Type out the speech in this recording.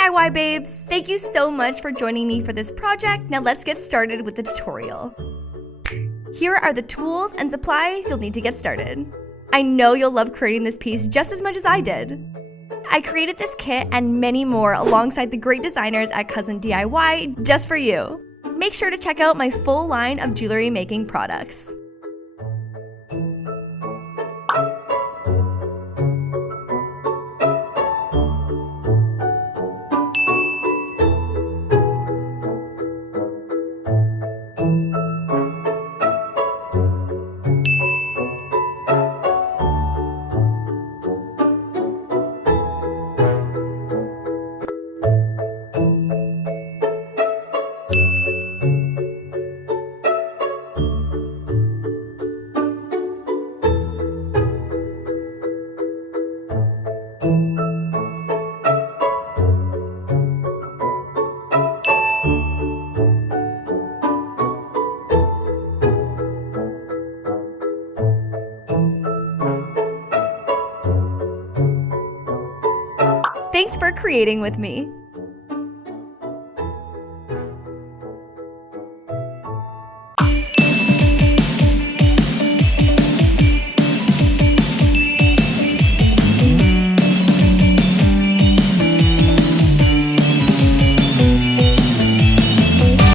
DIY babes! Thank you so much for joining me for this project. Now let's get started with the tutorial. Here are the tools and supplies you'll need to get started. I know you'll love creating this piece just as much as I did. I created this kit and many more alongside the great designers at Cousin DIY just for you. Make sure to check out my full line of jewelry making products. Thanks for creating with me.